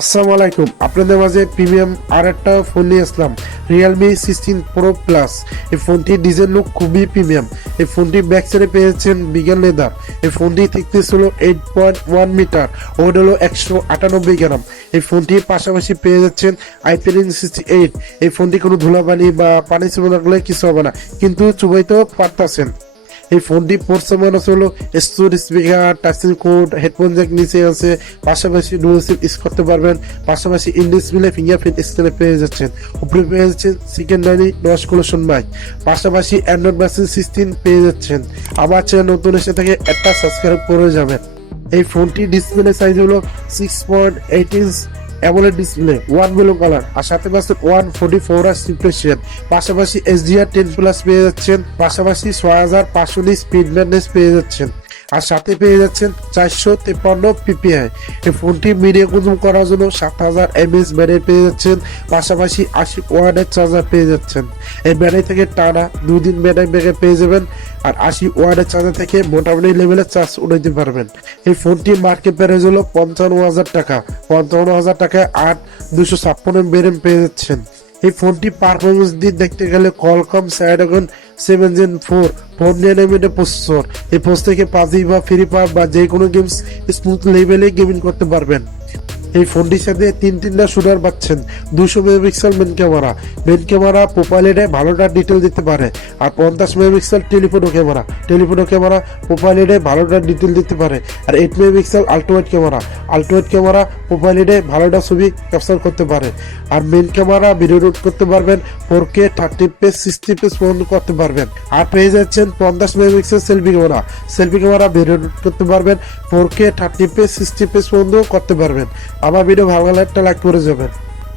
আসসালামু আলাইকুম। আপনাদের মাঝে প্রিমিয়াম আর একটা ফোন নিয়ে আসলাম, Realme 16 Pro Plus। এই ফোনটির ডিজাইন লুক খুবই প্রিমিয়াম। এই ফোনটি ব্যাক সাইডে পেয়েছেন বিগান লেদার। এই ফোনটি থিকনেস হলো 8.1 মিটার, ওয়েট হলো 198 গ্রাম। এই ফোনটির পাশাপাশি পেয়ে যাচ্ছেন IP68। এই ফোনটি কোনো ধুলাবালি বা পানি চুবো লাগলে কিছু হবে না, কিন্তু চুবাইতেও পারতেছেন। এই ফোনটি পড়ছে মনে হলো storage speaker, touching code, headphone Jack নিচে আছে, পাশাপাশি ডুয়াল সিম ইউজ করতে পারবেন, পাশাপাশি ইন ডিসপ্লে ফিঙ্গারপ্রিন্ট স্ক্যানে পেয়ে যাচ্ছেন, উপরে পেয়ে যাচ্ছেন সেকেন্ডারি নয়েজ পলিউশন মাইক, পাশাপাশি অ্যান্ড্রয়েড ভার্সন 16 পেয়ে যাচ্ছেন। আমার চ্যানেল নতুন এসে থাকে একটা সাবস্ক্রাইব করে যাবেন। এই ফোনটি ডিসপ্লে সাইজ হলো 6.8 inch AMOLED display, one blue colour, আর সাথে পাচ্ছেন 144 আর সিম্পলেশন। পাশাপাশি HDR10 প্লাস পেয়ে যাচ্ছেন, পাশাপাশি 6500 স্পিড ব্রাইটনেস পেয়ে যাচ্ছেন, আর সাথে পেয়ে যাচ্ছেন 453 PPI। এই ফোনটি মিডিয়া কনজিউম করার জন্য 7000 mAh ব্যাটারি পেয়ে যাচ্ছেন, পাশাপাশি 80 ওয়াটের চার্জার পেয়ে যাচ্ছেন। এই ব্যাটারি থেকে টানা 2 দিন ব্যাটারি ব্যাকআপ পেয়ে যাবেন, আর 80 ওয়াটের চার্জার থেকে মোটামুটি লেভেলের চার্জ উঠাইতে পারবেন। এই ফোনটি মার্কেট প্রাইস হলো 55,000 টাকা। 55,000 টাকায় 256 ভেরিয়েন্ট পেয়ে যাচ্ছেন। এই ফোনটি পারফরমেন্স দিয়ে দেখতে গেলে Qualcomm Snapdragon 7 Gen 4 4nm processor. এই ফোন থেকে পাবজি বা ফ্রি ফায়ার বা যে কোনো গেমস স্মুথ লেভেলে গেমিং করতে পারবেন। এই ফোনটির সাথে তিনটা শুটার পাচ্ছেন, 200 মেগাপিক্সেল মেন ক্যামেরা প্রোফাইলে ভালোটা ডিটেল দিতে পারে, আর 50 মেগাপিক্সেল টেলিফোটো ক্যামেরা প্রোফাইলে ভালোটা ডিটেল দিতে পারে, আর 8 মেগাপিক্সেল আল্ট্রাওয়াইড ক্যামেরা প্রোফাইলে ভালোটা ছবি ক্যাপচার করতে পারে, আর মেন ক্যামেরা ভিডিও শ্যুট করতে পারবেন 4K 30fps 60fps পর্যন্ত করতে পারবেন। আর পেয়ে যাচ্ছেন 50 megapixel selfie camera video shoot করতে পারবেন 4K 30fps 60fps পর্যন্ত করতে পারবেন। আমার ভিডিও ভালো লাগলে একটা লাইক করে যাবেন।